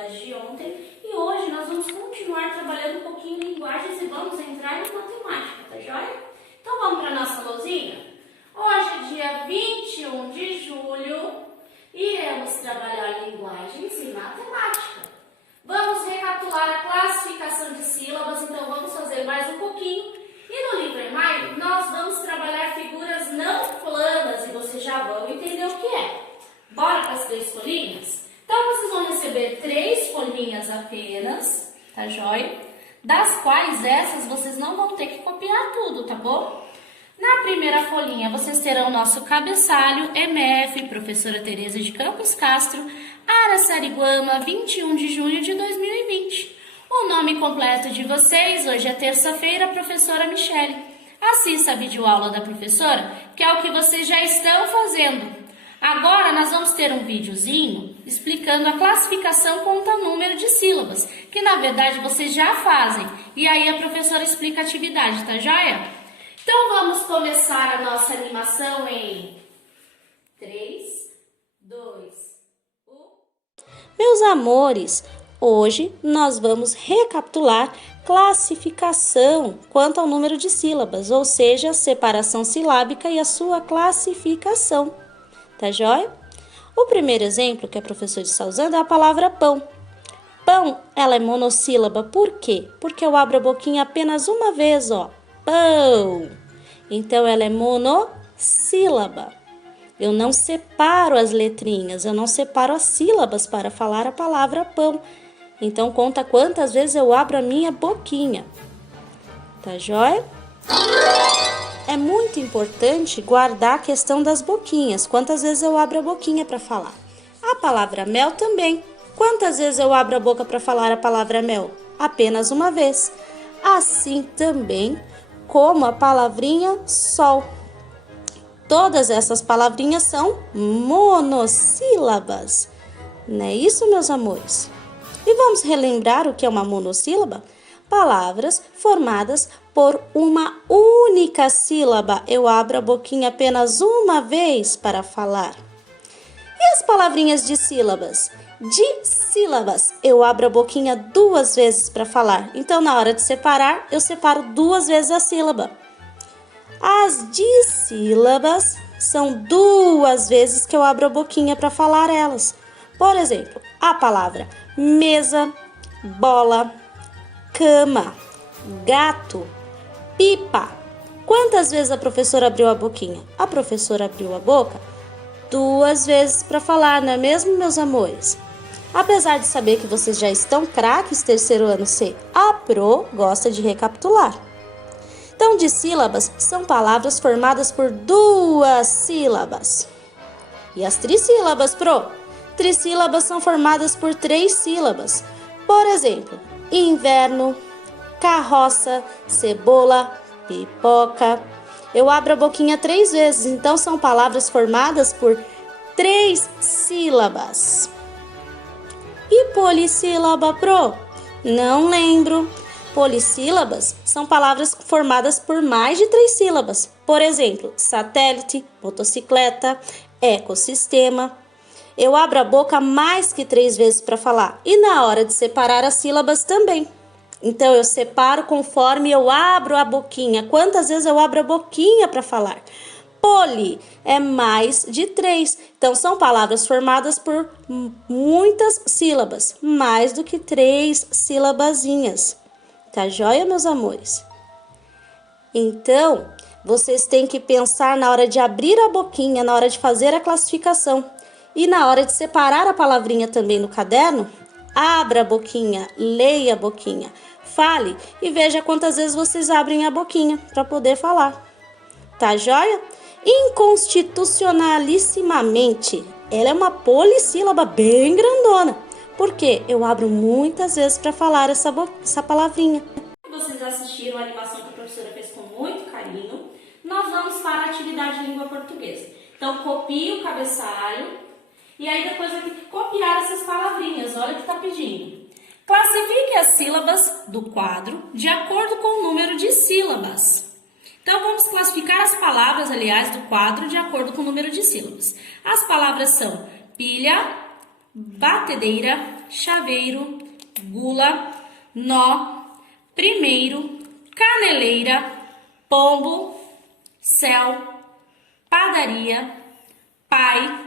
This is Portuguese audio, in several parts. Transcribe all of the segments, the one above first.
atividade de ontem e hoje nós vamos continuar trabalhando um pouquinho em linguagens e vamos entrar em matemática, tá joia? Então vamos para a nossa lousinha? Hoje é dia 21 de julho, iremos trabalhar linguagens e matemática. Vamos recapitular a classificação de sílabas, então vamos fazer mais um pouquinho. E no livro Emai, nós vamos trabalhar figuras não planas e vocês já vão entender o que é. Bora para as 3 folhinhas? Então, vocês vão receber 3 folhinhas apenas, tá joia? Das quais essas vocês não vão ter que copiar tudo, tá bom? Na primeira folhinha, vocês terão o nosso cabeçalho, MF, Professora Tereza de Campos Castro, Araçariguama, 21 de junho de 2020. O nome completo de vocês, hoje é terça-feira, Professora Michele. Assista a videoaula da professora, que é o que vocês já estão fazendo. Agora nós vamos ter um videozinho explicando a classificação quanto ao número de sílabas, que na verdade vocês já fazem. E aí a professora explica a atividade, tá joia? Então vamos começar a nossa animação em 3, 2, 1. Meus amores, hoje nós vamos recapitular classificação quanto ao número de sílabas, ou seja, separação silábica e a sua classificação. Tá joia? O primeiro exemplo que a professora está usando é a palavra pão. Pão, ela é monossílaba, por quê? Porque eu abro a boquinha apenas uma vez, ó. Pão. Então, ela é monossílaba. Eu não separo as letrinhas, eu não separo as sílabas para falar a palavra pão. Então, conta quantas vezes eu abro a minha boquinha. Tá joia? É muito importante guardar a questão das boquinhas. Quantas vezes eu abro a boquinha para falar? A palavra mel também. Quantas vezes eu abro a boca para falar a palavra mel? Apenas uma vez. Assim também como a palavrinha sol. Todas essas palavrinhas são monossílabas. Não é isso, meus amores? E vamos relembrar o que é uma monossílaba? Palavras formadas por uma única sílaba. Eu abro a boquinha apenas uma vez para falar. E as palavrinhas de sílabas? De sílabas, eu abro a boquinha 2 vezes para falar. Então, na hora de separar, eu separo 2 vezes a sílaba. As dissílabas são 2 vezes que eu abro a boquinha para falar elas. Por exemplo, a palavra mesa, bola, cama, gato, pipa. Quantas vezes a professora abriu a boquinha? A professora abriu a boca 2 vezes para falar, não é mesmo, meus amores? Apesar de saber que vocês já estão craques terceiro ano C, a Pro gosta de recapitular. Então, dissílabas são palavras formadas por 2 sílabas. E as trissílabas, Pro? Trissílabas são formadas por 3 sílabas. Por exemplo, inverno, carroça, cebola, pipoca. Eu abro a boquinha 3 vezes, então são palavras formadas por 3 sílabas. E polissílaba, Pro? Não lembro. Polissílabas são palavras formadas por mais de 3 sílabas. Por exemplo, satélite, motocicleta, ecossistema. Eu abro a boca mais que 3 vezes para falar. E na hora de separar as sílabas também. Então, eu separo conforme eu abro a boquinha. Quantas vezes eu abro a boquinha para falar? Poli é mais de 3. Então, são palavras formadas por muitas sílabas. Mais do que 3 sílabazinhas. Tá joia, meus amores? Então, vocês têm que pensar na hora de abrir a boquinha, na hora de fazer a classificação. E na hora de separar a palavrinha também no caderno, abra a boquinha, leia a boquinha, fale e veja quantas vezes vocês abrem a boquinha para poder falar. Tá joia? Inconstitucionalissimamente, ela é uma polissílaba bem grandona, porque eu abro muitas vezes para falar essa palavrinha. Vocês assistiram a animação que a professora fez com muito carinho. Nós vamos para a atividade de língua portuguesa. Então, copie o cabeçalho e aí depois vai ter que copiar essas palavrinhas. Olha o que está pedindo. Classifique as sílabas do quadro de acordo com o número de sílabas. Então, vamos classificar as palavras, aliás, do quadro de acordo com o número de sílabas. As palavras são pilha, batedeira, chaveiro, gula, nó, primeiro, caneleira, pombo, céu, padaria, pai,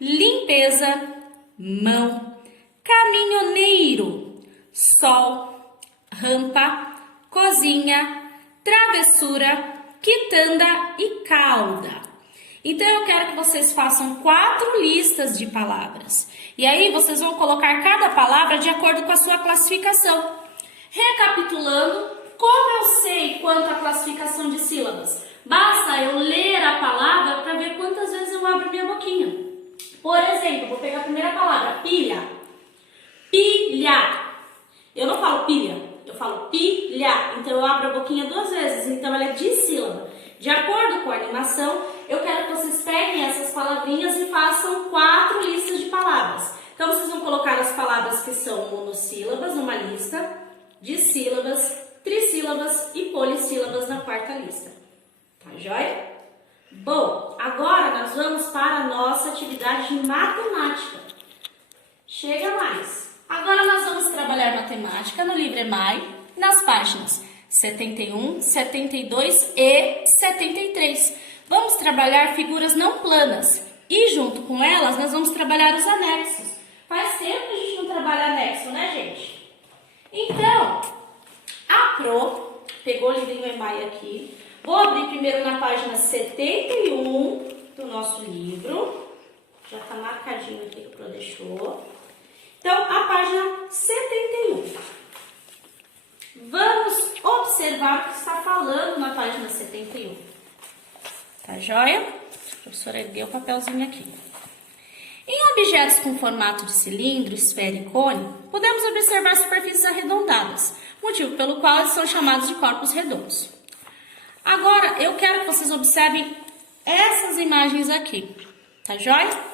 limpeza, mão, caminhoneiro, sol, rampa, cozinha, travessura, quitanda e cauda. Então eu quero que vocês façam 4 listas de palavras. E aí vocês vão colocar cada palavra de acordo com a sua classificação. Recapitulando, como eu sei quanto a classificação de sílabas? Basta eu ler a palavra para ver quantas vezes eu abro minha boquinha. Por exemplo, vou pegar a primeira palavra, pilha. Pilha. Eu não falo pilha, eu falo pilha. Então eu abro a boquinha 2 vezes, então ela é dissílaba. De acordo com a animação, eu quero que vocês peguem essas palavrinhas e façam 4 listas de palavras. Então vocês vão colocar as palavras que são monossílabas numa lista, dissílabas, trissílabas e polissílabas na 4ª lista. Tá joia? Bom, agora nós vamos para a nossa atividade de matemática. Chega mais. Agora nós vamos trabalhar matemática no livro EMAI, nas páginas 71, 72 e 73. Vamos trabalhar figuras não planas e junto com elas nós vamos trabalhar os anexos. Faz tempo que a gente não trabalha anexo, né, gente? Então, a Pro pegou o livrinho EMAI aqui. Vou abrir primeiro na página 71 do nosso livro. Já está marcadinho aqui que o Pro deixou. Então, a página 71. Vamos observar o que está falando na página 71. Tá joia? A professora ergueu o papelzinho aqui. Em objetos com formato de cilindro, esfera e cone, podemos observar superfícies arredondadas, motivo pelo qual eles são chamados de corpos redondos. Agora, eu quero que vocês observem essas imagens aqui, tá joia?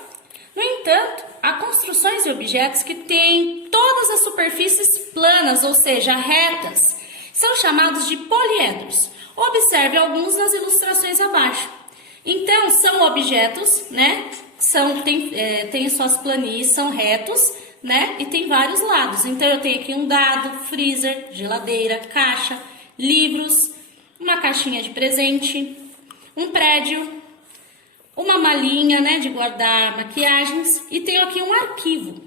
No entanto, há construções e objetos que têm todas as superfícies planas, ou seja, retas. São chamados de poliedros. Observe alguns nas ilustrações abaixo. Então, são objetos, né? Tem suas planícies, são retos, né? E tem vários lados. Então, eu tenho aqui um dado, freezer, geladeira, caixa, livros, uma caixinha de presente, um prédio, uma malinha, né, de guardar maquiagens e tenho aqui um arquivo.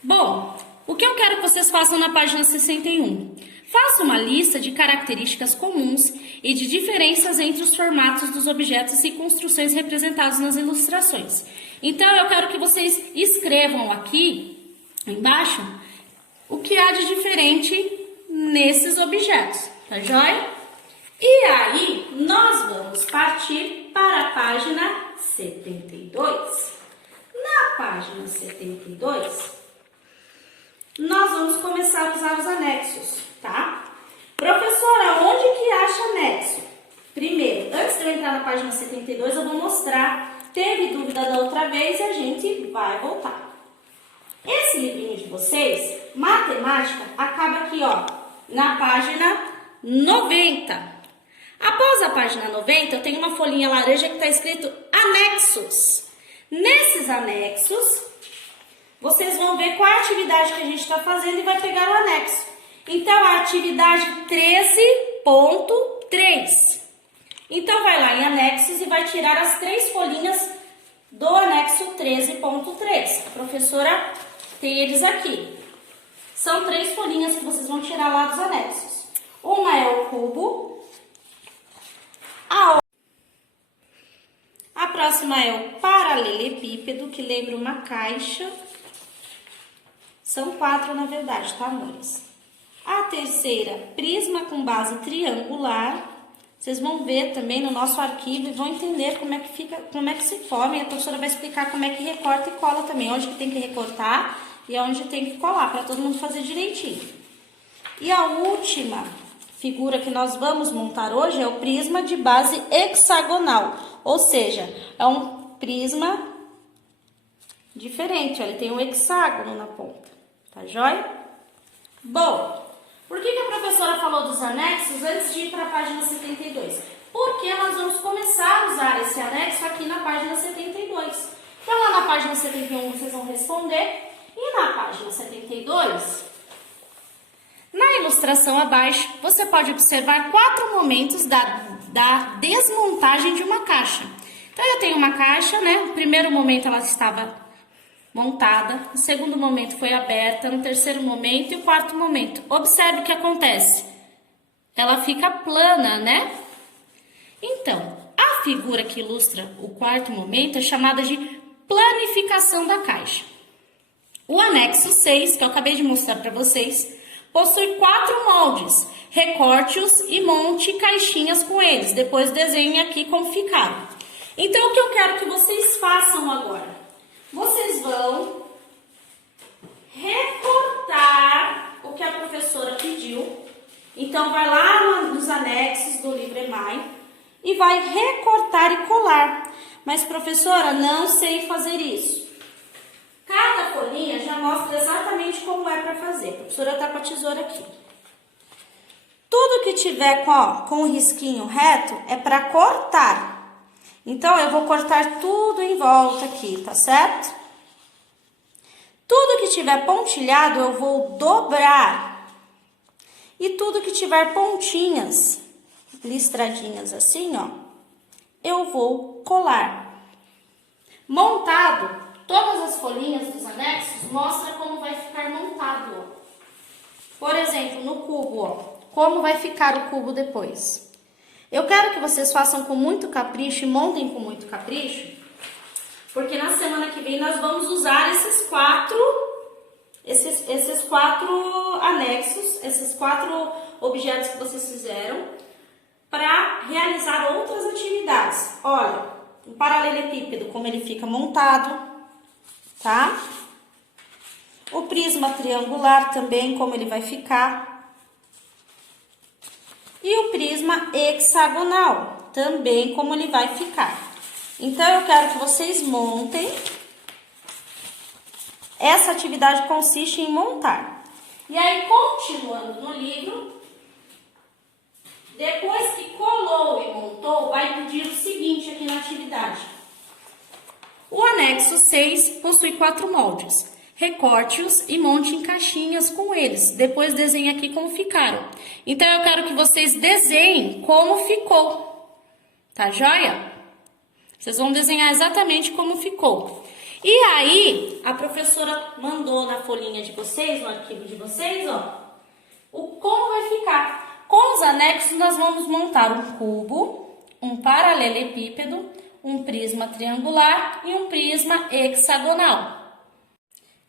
Bom, o que eu quero que vocês façam na página 61? Faça uma lista de características comuns e de diferenças entre os formatos dos objetos e construções representados nas ilustrações. Então, eu quero que vocês escrevam aqui embaixo o que há de diferente nesses objetos, tá joia? E aí, nós vamos partir para a página 72. Na página 72, nós vamos começar a usar os anexos, tá? Professora, onde que acha anexo? Primeiro, antes de eu entrar na página 72, eu vou mostrar. Teve dúvida da outra vez e a gente vai voltar. Esse livrinho de vocês, matemática, acaba aqui, ó, na página 90. Após a página 90, eu tenho uma folhinha laranja que está escrito anexos. Nesses anexos, vocês vão ver qual a atividade que a gente está fazendo e vai pegar o anexo. Então, a atividade 13.3. Então, vai lá em anexos e vai tirar as 3 folhinhas do anexo 13.3. A professora tem eles aqui. São 3 folhinhas que vocês vão tirar lá dos anexos. Uma é o cubo. A próxima é o paralelepípedo, que lembra uma caixa. São 4, na verdade, tá, amores? A terceira, prisma com base triangular. Vocês vão ver também no nosso arquivo e vão entender como é que fica, como é que se forma. E a professora vai explicar como é que recorta e cola também, onde que tem que recortar e onde tem que colar, para todo mundo fazer direitinho. E a última figura que nós vamos montar hoje é o prisma de base hexagonal, ou seja, é um prisma diferente, ó, ele tem um hexágono na ponta, tá joia? Bom, por que a professora falou dos anexos antes de ir para a página 72? Porque nós vamos começar a usar esse anexo aqui na página 72. Então, lá na página 71 vocês vão responder E na página 72, na ilustração abaixo, você pode observar 4 momentos da desmontagem de uma caixa. Então, eu tenho uma caixa, né? No primeiro momento ela estava montada, no segundo momento foi aberta, no terceiro momento e o quarto momento. Observe o que acontece. Ela fica plana, né? Então, a figura que ilustra o quarto momento é chamada de planificação da caixa. O anexo 6, que eu acabei de mostrar para vocês, possui 4 moldes. Recorte-os e monte caixinhas com eles. Depois desenhe aqui como ficaram. Então, o que eu quero que vocês façam agora? Vocês vão recortar o que a professora pediu. Então, vai lá nos anexos do livro EMAI e vai recortar e colar. Mas, professora, não sei fazer isso. Cada folhinha já mostra exatamente como é para fazer. A professora está com a tesoura aqui. Tudo que tiver com o risquinho reto é para cortar. Então, eu vou cortar tudo em volta aqui, tá certo? Tudo que tiver pontilhado, eu vou dobrar. E tudo que tiver pontinhas, listradinhas assim, ó, eu vou colar. Montado, todas as folhinhas dos anexos mostram como vai ficar montado, ó. Por exemplo, no cubo, ó, como vai ficar o cubo depois. Eu quero que vocês façam com muito capricho e montem com muito capricho, porque na semana que vem nós vamos usar esses quatro anexos, esses 4 objetos que vocês fizeram, para realizar outras atividades. Olha, o paralelepípedo, como ele fica montado, tá? O prisma triangular também, como ele vai ficar. E o prisma hexagonal, também como ele vai ficar. Então, eu quero que vocês montem. Essa atividade consiste em montar. E aí, continuando no livro, depois que colou e montou, vai pedir o seguinte aqui na atividade. O anexo 6 possui 4 moldes. Recorte-os e monte em caixinhas com eles. Depois desenhe aqui como ficaram. Então, eu quero que vocês desenhem como ficou. Tá joia? Vocês vão desenhar exatamente como ficou. E aí, a professora mandou na folhinha de vocês, no arquivo de vocês, ó, como vai ficar. Com os anexos, nós vamos montar um cubo, um paralelepípedo, um prisma triangular e um prisma hexagonal.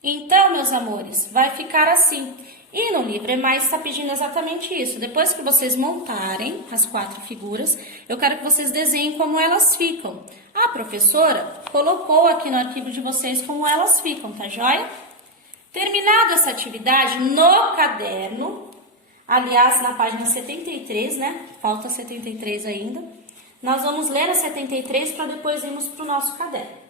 Então, meus amores, vai ficar assim. E no livro EMAI está pedindo exatamente isso. Depois que vocês montarem as 4 figuras, eu quero que vocês desenhem como elas ficam. A professora colocou aqui no arquivo de vocês como elas ficam, tá joia? Terminada essa atividade, no caderno, aliás, na página 73, né? Falta 73 ainda. Nós vamos ler a 73 para depois irmos para o nosso caderno.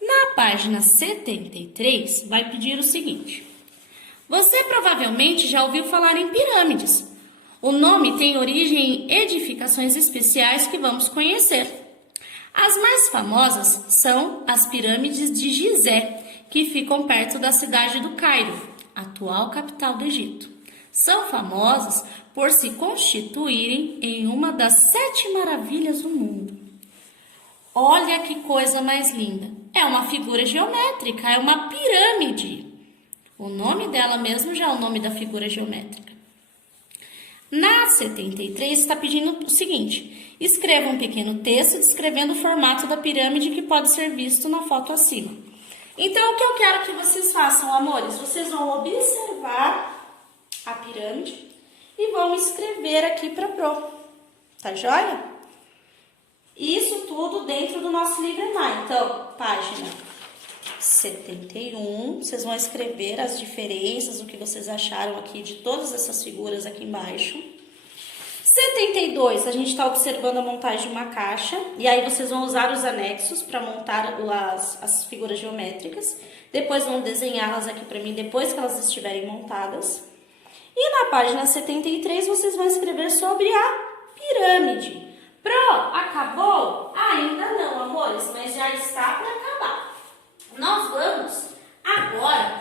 Na página 73, vai pedir o seguinte. Você provavelmente já ouviu falar em pirâmides. O nome tem origem em edificações especiais que vamos conhecer. As mais famosas são as pirâmides de Gizé, que ficam perto da cidade do Cairo, atual capital do Egito. São famosas por se constituírem em uma das 7 maravilhas do mundo. Olha que coisa mais linda! É uma figura geométrica, é uma pirâmide. O nome dela mesmo já é o nome da figura geométrica. Na 73 está pedindo o seguinte: escreva um pequeno texto descrevendo o formato da pirâmide que pode ser visto na foto acima. Então, o que eu quero que vocês façam, amores? Vocês vão observar a pirâmide e vão escrever aqui para Pro. Tá joia? Isso tudo dentro do nosso livro EMAI. Então, página 71, vocês vão escrever as diferenças, o que vocês acharam aqui de todas essas figuras aqui embaixo. 72, a gente está observando a montagem de uma caixa, e aí vocês vão usar os anexos para montar as figuras geométricas. Depois vão desenhá-las aqui para mim, depois que elas estiverem montadas. E na página 73, vocês vão escrever sobre a pirâmide. Pro, acabou? Ainda não, amores, mas já está para acabar. Nós vamos Agora,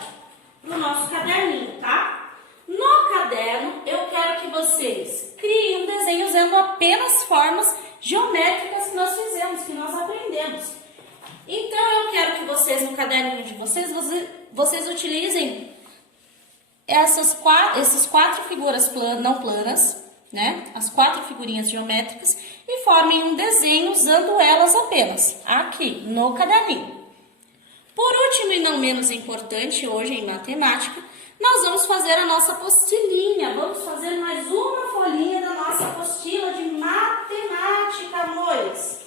no nosso caderninho, tá? No caderno, eu quero que vocês criem um desenho usando apenas formas geométricas que nós fizemos, que nós aprendemos. Então, eu quero que vocês, no caderninho de vocês utilizem essas quatro figuras não planas, né? As 4 figurinhas geométricas e formem um desenho usando elas apenas, aqui no caderninho. Por último e não menos importante, hoje em matemática, nós vamos fazer a nossa apostilinha. Vamos fazer mais uma folhinha da nossa apostila de matemática, amores.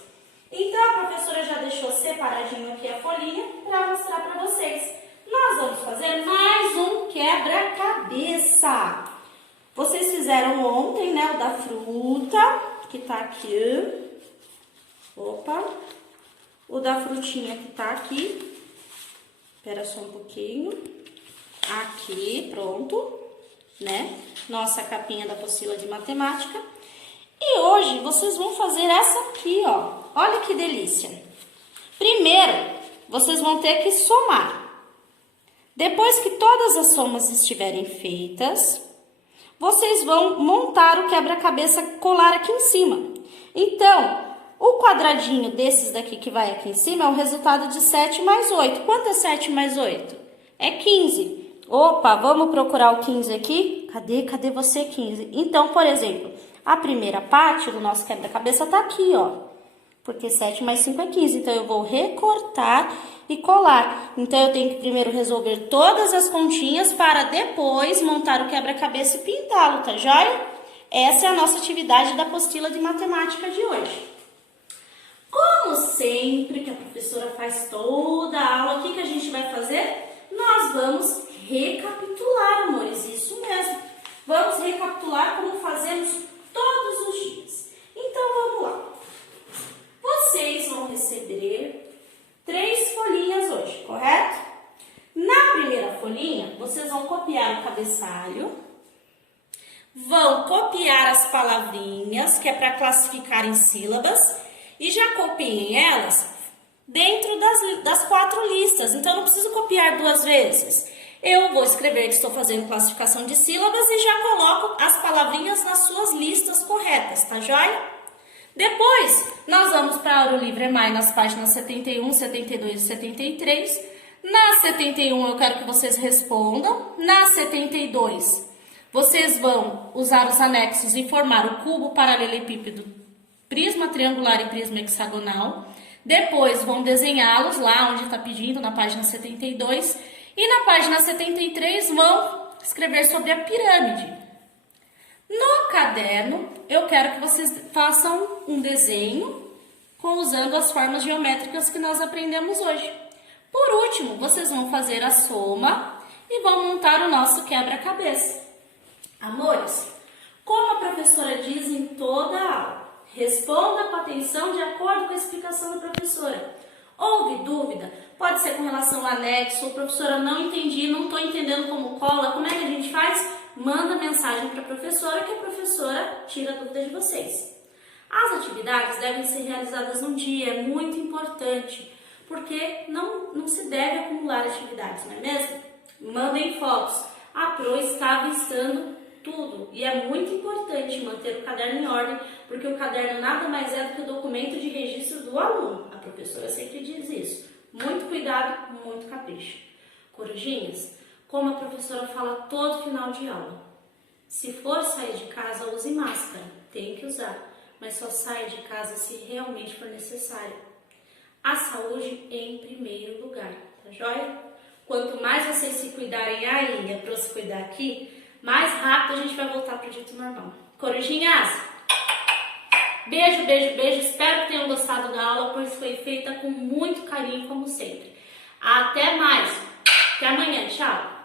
Então, a professora já deixou separadinho aqui a folhinha para mostrar para vocês. Nós vamos fazer mais um quebra-cabeça. Vocês fizeram ontem, né, o da fruta, que tá aqui. Opa. O da frutinha que tá aqui. Espera só um pouquinho. Aqui, pronto, né? Nossa capinha da apostila de matemática. E hoje vocês vão fazer essa aqui, ó. Olha que delícia. Primeiro, vocês vão ter que somar. Depois que todas as somas estiverem feitas, vocês vão montar o quebra-cabeça colar aqui em cima. Então, o quadradinho desses daqui que vai aqui em cima é o resultado de 7 mais 8. Quanto é 7 mais 8? É 15. Opa, vamos procurar o 15 aqui? Cadê você, 15? Então, por exemplo, a primeira parte do nosso quebra-cabeça tá aqui, ó. Porque 7 mais 5 é 15. Então, eu vou recortar e colar. Então, eu tenho que primeiro resolver todas as continhas para depois montar o quebra-cabeça e pintá-lo, tá joia? Essa é a nossa atividade da apostila de matemática de hoje. Como sempre que a professora faz toda a aula, o que a gente vai fazer? Nós vamos recapitular, amores, isso mesmo. Vamos recapitular como fazemos todos os dias. Então, vamos lá. Vocês vão receber 3 folhinhas hoje, correto? Na primeira folhinha, vocês vão copiar o cabeçalho, vão copiar as palavrinhas, que é para classificar em sílabas, e já copiem elas dentro das 4 listas. Então, não preciso copiar 2 vezes. Eu vou escrever que estou fazendo classificação de sílabas e já coloco as palavrinhas nas suas listas corretas, tá joia? Depois, nós vamos para a Auro Livre EMAI nas páginas 71, 72 e 73. Na 71, eu quero que vocês respondam. Na 72, vocês vão usar os anexos e formar o cubo, paralelepípedo, prisma triangular e prisma hexagonal. Depois vão desenhá-los lá onde está pedindo, na página 72. E na página 73 vão escrever sobre a pirâmide. No caderno, eu quero que vocês façam um desenho usando as formas geométricas que nós aprendemos hoje. Por último, vocês vão fazer a soma e vão montar o nosso quebra-cabeça. Amores, como a professora diz em toda a aula, responda com atenção de acordo com a explicação da professora. Houve dúvida? Pode ser com relação ao anexo, ou professora, não entendi, não estou entendendo como cola, como é que a gente faz? Manda mensagem para a professora que a professora tira a dúvida de vocês. As atividades devem ser realizadas num dia, é muito importante, porque não se deve acumular atividades, não é mesmo? Mandem fotos. A Pro está avistando tudo e é muito importante manter o caderno em ordem, porque o caderno nada mais é do que o documento de registro do aluno. A professora sempre diz isso. Muito cuidado, muito capricho. Corujinhas, como a professora fala todo final de aula, se for sair de casa, use máscara, tem que usar, mas só saia de casa se realmente for necessário. A saúde em primeiro lugar, tá joia? Quanto mais vocês se cuidarem aí, para se cuidar aqui, mais rápido a gente vai voltar para o dito normal. Corujinhas, beijo, beijo, beijo. Espero que tenham gostado da aula, pois foi feita com muito carinho, como sempre. Até mais. Até amanhã. Tchau.